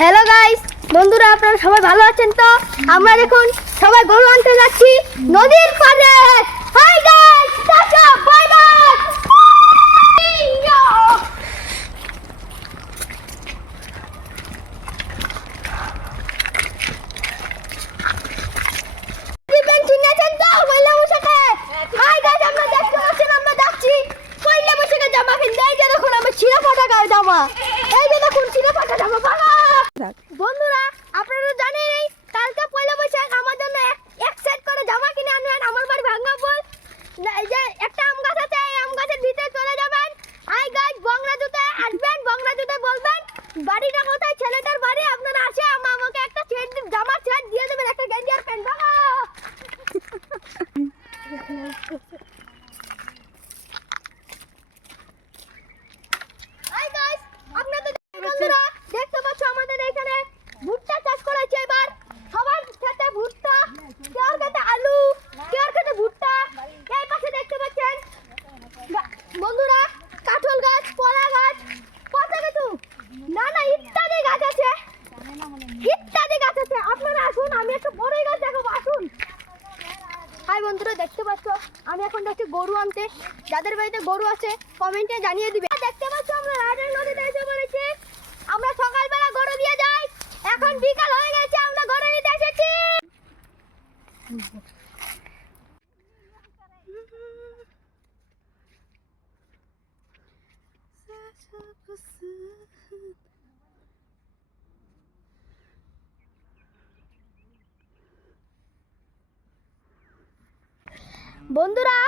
Hello guys, বন্ধুরা আপনারা সবাই ভালো আছেন তো? আমরা দেখুন সবাই গরু আনতে যাচ্ছি নদীর পাড়ে। Hi guys, tata bye bye. বন্ধুরা আপনারা জানেন কালকে পয়লা বৈশাখ আমার জন্য এক সেট করে জামা কিনে আনবেন আমার বাড়ি ভাঙ্গাপুর। এই যে একটা আম গাছ আছে, এই আম গাছের ভিতরে চলে যাবেন। আই গাইস, বংরা জুতে আসবেন, বংরা জুতে বলবেন বাড়িটা কোথায়, ছেলেটার বাড়ি। আপনারা আসে আমাকে একটা সেট জামা সেট দিয়ে দেবেন, একটা গেঞ্জি আর প্যান্ট। হাই গাইস, আপনাদের বন্ধুরা দেখতে পাচ্ছ আমাদের এখানে ভুট্টা চাষ করেছে। এবার সবার খেতে ভুট্টা, কেউ খেতে আলু, কেউ খেতে ভুট্টা। এই পাশে দেখতে পাচ্ছেন বন্ধুরা কাঁঠাল গাছ, কলা গাছ, কত কিছু নানা ইত্যাদি গাছ আছে, ইত্যাদি গাছ আছে। আপনারা আসুন, আমি একটা বড় গাছ দেখাবো, আসুন। হাই বন্ধুরা, দেখতে পাচ্ছ আমি এখন যাচ্ছি গরু আনতে। যাদের বাড়িতে গরু আছে কমেন্টে জানিয়ে দিবে। দেখতে পাচ্ছ আমরা রাইডার নদীতে এসে পড়েছি। আমরা সকালবেলা গরু দিয়ে যাই, এখন বিকাল হয়ে গেছে, আমরা গরু নিতে এসেছি। বন্ধুরা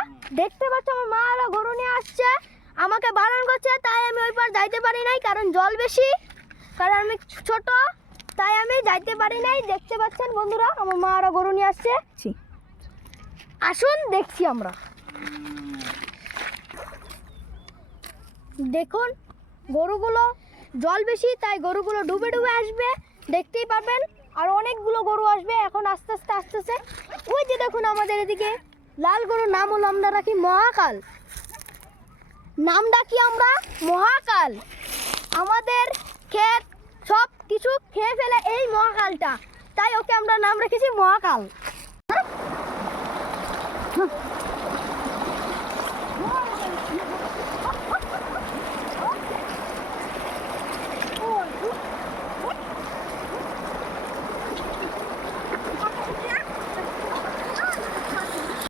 দেখতে পাচ্ছ আমার মা আরো গরু নিয়ে আসছে, আমাকে বারণ করছে, তাই আমি ওই পার যাইতে পারি নাই, কারণ জল বেশি, কারণ আমি ছোট, তাই আমি যাইতে পারি নাই। দেখতে পাচ্ছেন বন্ধুরা আমার মা আরো গরু নিয়ে আসছে, আসুন দেখছি আমরা। দেখুন গরুগুলো জল বেশি, তাই গরুগুলো ডুবে ডুবে আসবে, দেখতেই পাবেন। আর অনেকগুলো গরু আসবে এখন আস্তে আস্তে আস্তে আস্তে। ওই যে দেখুন আমাদের এদিকে লাল গরুর নাম হলো, আমরা রাখি মহাকাল, নাম ডাকি আমরা মহাকাল। আমাদের ক্ষেত সব কিছু খেয়ে ফেলে এই মহাকালটা, তাই ওকে আমরা নাম রেখেছি মহাকাল।